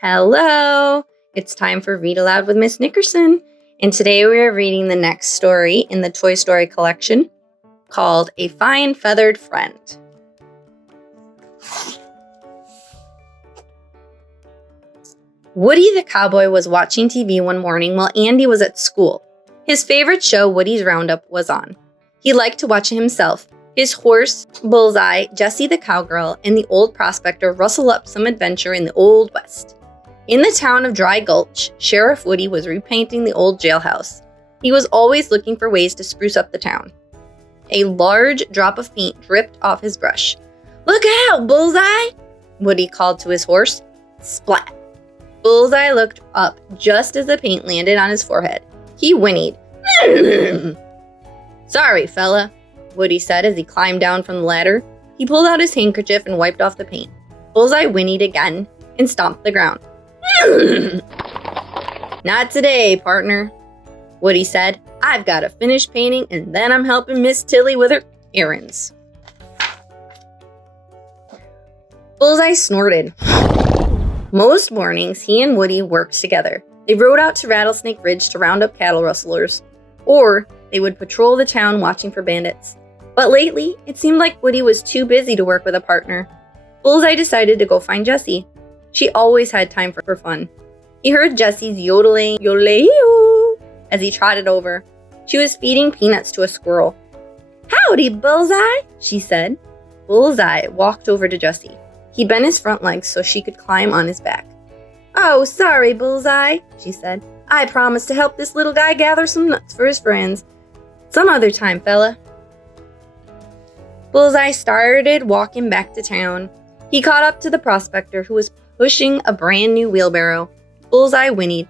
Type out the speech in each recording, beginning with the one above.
Hello! It's time for Read Aloud with Miss Nickerson, and today we are reading the next story in the Toy Story collection called A Fine Feathered Friend. Woody the cowboy was watching TV one morning while Andy was at school. His favorite show, Woody's Roundup, was on. He liked to watch it himself, his horse, Bullseye, Jessie the cowgirl, and the old prospector rustle up some adventure in the Old West. In the town of Dry Gulch, Sheriff Woody was repainting the old jailhouse. He was always looking for ways to spruce up the town. A large drop of paint dripped off his brush. "Look out, Bullseye!" Woody called to his horse. Splat! Bullseye looked up just as the paint landed on his forehead. He whinnied. "Sorry, fella," Woody said as he climbed down from the ladder. He pulled out his handkerchief and wiped off the paint. Bullseye whinnied again and stomped the ground. "Not today, partner," Woody said. "I've got to finish painting and then I'm helping Miss Tilly with her errands." Bullseye snorted. Most mornings, he and Woody worked together. They rode out to Rattlesnake Ridge to round up cattle rustlers, or they would patrol the town watching for bandits. But lately, it seemed like Woody was too busy to work with a partner. Bullseye decided to go find Jessie. She always had time for fun. He heard Jessie's yodeling, yodelay-oo, as he trotted over. She was feeding peanuts to a squirrel. "Howdy, Bullseye," she said. Bullseye walked over to Jessie. He bent his front legs so she could climb on his back. "Oh, sorry, Bullseye," she said. "I promised to help this little guy gather some nuts for his friends. Some other time, fella." Bullseye started walking back to town. He caught up to the prospector, who was pushing a brand new wheelbarrow. Bullseye whinnied.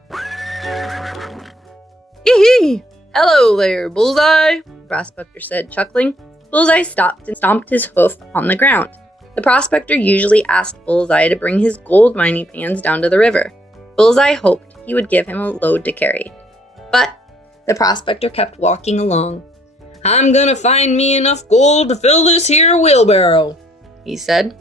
"Hee-hee! Hello there, Bullseye," the prospector said, chuckling. Bullseye stopped and stomped his hoof on the ground. The prospector usually asked Bullseye to bring his gold mining pans down to the river. Bullseye hoped he would give him a load to carry. But the prospector kept walking along. "I'm gonna find me enough gold to fill this here wheelbarrow," he said.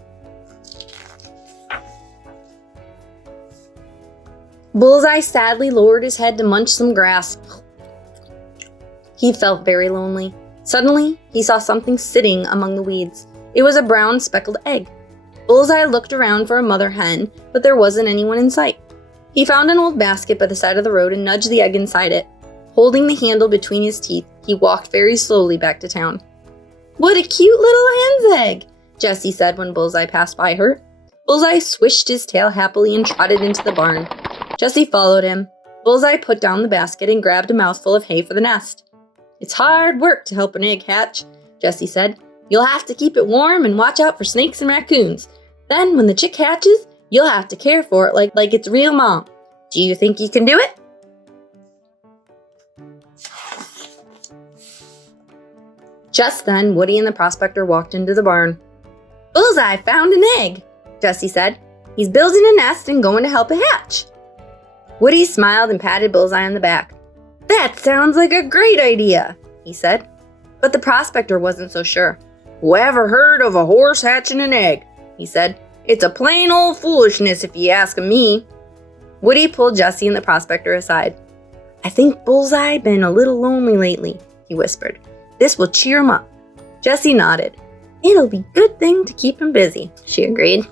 Bullseye sadly lowered his head to munch some grass. He felt very lonely. Suddenly, he saw something sitting among the weeds. It was a brown speckled egg. Bullseye looked around for a mother hen, but there wasn't anyone in sight. He found an old basket by the side of the road and nudged the egg inside it. Holding the handle between his teeth, he walked very slowly back to town. "What a cute little hen's egg," Jessie said when Bullseye passed by her. Bullseye swished his tail happily and trotted into the barn. Jessie followed him. Bullseye put down the basket and grabbed a mouthful of hay for the nest. "It's hard work to help an egg hatch," Jessie said. "You'll have to keep it warm and watch out for snakes and raccoons. Then, when the chick hatches, you'll have to care for it like it's real mom. Do you think you can do it?" Just then, Woody and the prospector walked into the barn. "Bullseye found an egg," Jessie said. "He's building a nest and going to help it hatch." Woody smiled and patted Bullseye on the back. "That sounds like a great idea," he said. But the prospector wasn't so sure. "Whoever heard of a horse hatching an egg?" he said. "It's a plain old foolishness if you ask me." Woody pulled Jessie and the prospector aside. "I think Bullseye been a little lonely lately," he whispered. "This will cheer him up." Jessie nodded. "It'll be a good thing to keep him busy," she agreed.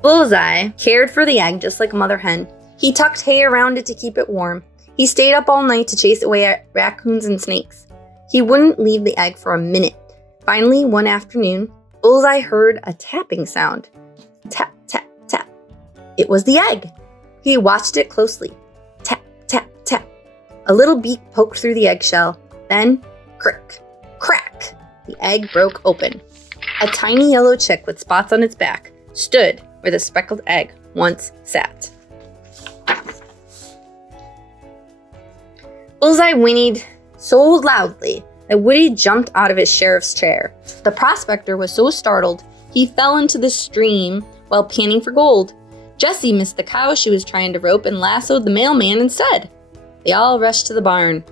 Bullseye cared for the egg just like a mother hen. He tucked hay around it to keep it warm. He stayed up all night to chase away at raccoons and snakes. He wouldn't leave the egg for a minute. Finally, one afternoon, Bullseye heard a tapping sound. Tap, tap, tap. It was the egg. He watched it closely. Tap, tap, tap. A little beak poked through the eggshell. Then, crick, crack. The egg broke open. A tiny yellow chick with spots on its back stood where the speckled egg once sat. Bullseye whinnied so loudly that Woody jumped out of his sheriff's chair. The prospector was so startled, he fell into the stream while panning for gold. Jessie missed the cow she was trying to rope and lassoed the mailman instead. They all rushed to the barn.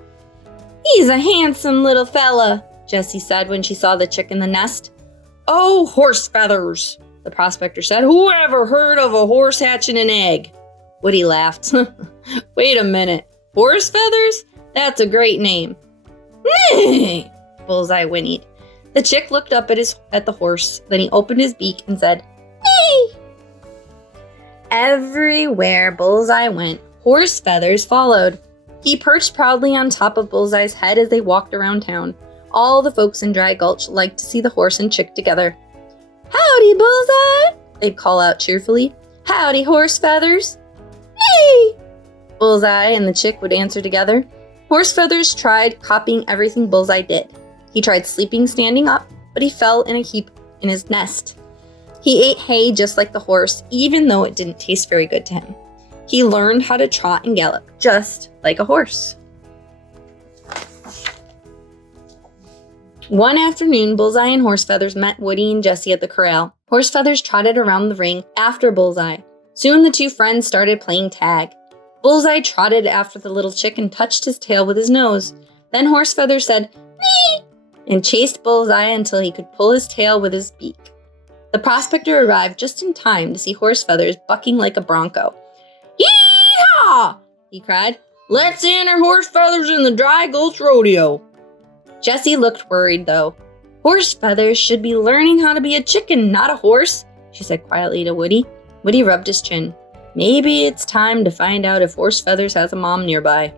"He's a handsome little fella," Jessie said when she saw the chick in the nest. "Oh, horse feathers!" the prospector said. Who ever heard of a horse hatching an egg? Woody laughed. Wait a minute. Horse feathers? That's a great name. Bullseye whinnied. The chick looked up at the horse, then he opened his beak and said, "Nee!" Everywhere Bullseye went, horse feathers followed. He perched proudly on top of Bullseye's head as they walked around town. All the folks in Dry Gulch liked to see the horse and chick together. "Howdy, Bullseye!" they'd call out cheerfully. "Howdy, horse feathers!" "Nee!" Bullseye and the chick would answer together. Horse Feathers tried copying everything Bullseye did. He tried sleeping standing up, but he fell in a heap in his nest. He ate hay just like the horse, even though it didn't taste very good to him. He learned how to trot and gallop, just like a horse. One afternoon, Bullseye and Horse Feathers met Woody and Jessie at the corral. Horse Feathers trotted around the ring after Bullseye. Soon the two friends started playing tag. Bullseye trotted after the little chick and touched his tail with his nose. Then Horse Feathers said, "Nee!" and chased Bullseye until he could pull his tail with his beak. The prospector arrived just in time to see Horse Feathers bucking like a bronco. "Yee-haw!" he cried. "Let's enter Horse Feathers in the Dry Gulch Rodeo." Jessie looked worried, though. "Horse Feathers should be learning how to be a chicken, not a horse," she said quietly to Woody. Woody rubbed his chin. Maybe it's time to find out if Horse Feathers has a mom nearby.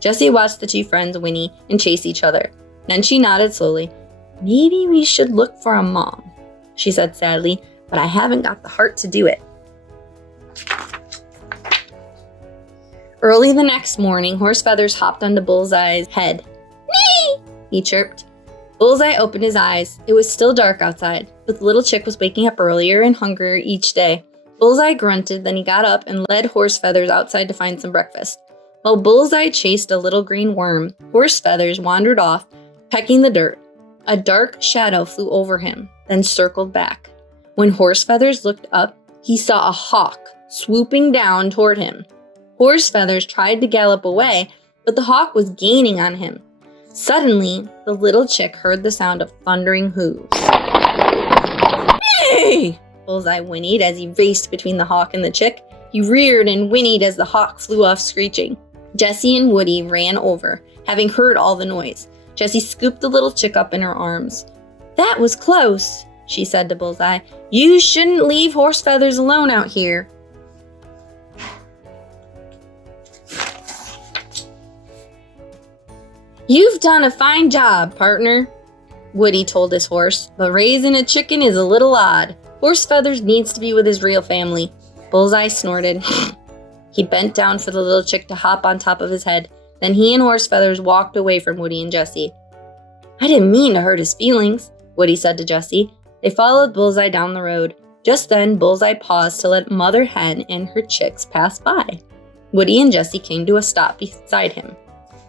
Jessie watched the two friends whinny and chase each other. Then she nodded slowly. "Maybe we should look for a mom," she said sadly, "but I haven't got the heart to do it." Early the next morning, Horse Feathers hopped onto Bullseye's head. "Nee!" he chirped. Bullseye opened his eyes. It was still dark outside, but the little chick was waking up earlier and hungrier each day. Bullseye grunted, then he got up and led Horse Feathers outside to find some breakfast. While Bullseye chased a little green worm, Horse Feathers wandered off, pecking the dirt. A dark shadow flew over him, then circled back. When Horse Feathers looked up, he saw a hawk swooping down toward him. Horse Feathers tried to gallop away, but the hawk was gaining on him. Suddenly, the little chick heard the sound of thundering hooves. "Hey!" Bullseye whinnied as he raced between the hawk and the chick. He reared and whinnied as the hawk flew off screeching. Jessie and Woody ran over, having heard all the noise. Jessie scooped the little chick up in her arms. "That was close," she said to Bullseye. "You shouldn't leave Horse Feathers alone out here." "You've done a fine job, partner," Woody told his horse, "but raising a chicken is a little odd. Horse Feathers needs to be with his real family." Bullseye snorted. He bent down for the little chick to hop on top of his head. Then he and Horse Feathers walked away from Woody and Jessie. "I didn't mean to hurt his feelings," Woody said to Jessie. They followed Bullseye down the road. Just then, Bullseye paused to let Mother Hen and her chicks pass by. Woody and Jessie came to a stop beside him.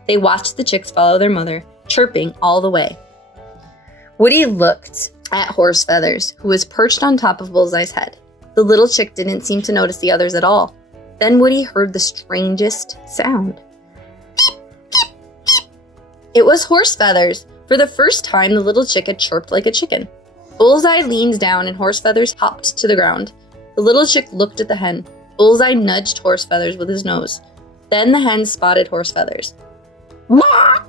They watched the chicks follow their mother, chirping all the way. Woody looked at Horse Feathers, who was perched on top of Bullseye's head. The little chick didn't seem to notice the others at all. Then Woody heard the strangest sound. It was Horse Feathers. For the first time, the little chick had chirped like a chicken. Bullseye leaned down and Horse Feathers hopped to the ground. The little chick looked at the hen. Bullseye nudged Horse Feathers with his nose. Then the hen spotted Horse Feathers. "Ma!"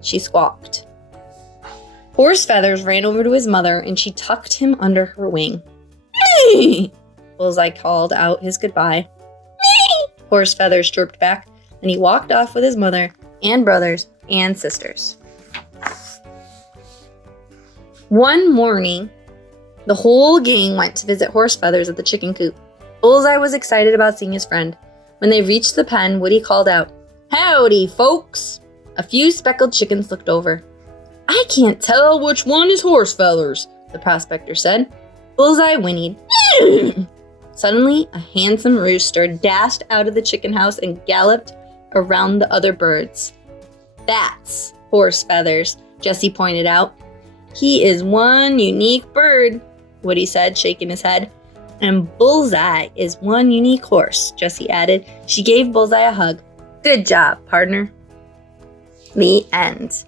she squawked. Horse Feathers ran over to his mother and she tucked him under her wing. "Nee!" Bullseye called out his goodbye. "Nee!" Horse Feathers chirped back, and he walked off with his mother and brothers and sisters. One morning, the whole gang went to visit Horse Feathers at the chicken coop. Bullseye was excited about seeing his friend. When they reached the pen, Woody called out, "Howdy, folks!" A few speckled chickens looked over. "I can't tell which one is Horse Feathers," the prospector said. Bullseye whinnied. Suddenly, a handsome rooster dashed out of the chicken house and galloped around the other birds. "That's Horse Feathers," Jessie pointed out. "He is one unique bird," Woody said, shaking his head. "And Bullseye is one unique horse," Jessie added. She gave Bullseye a hug. "Good job, partner." The end.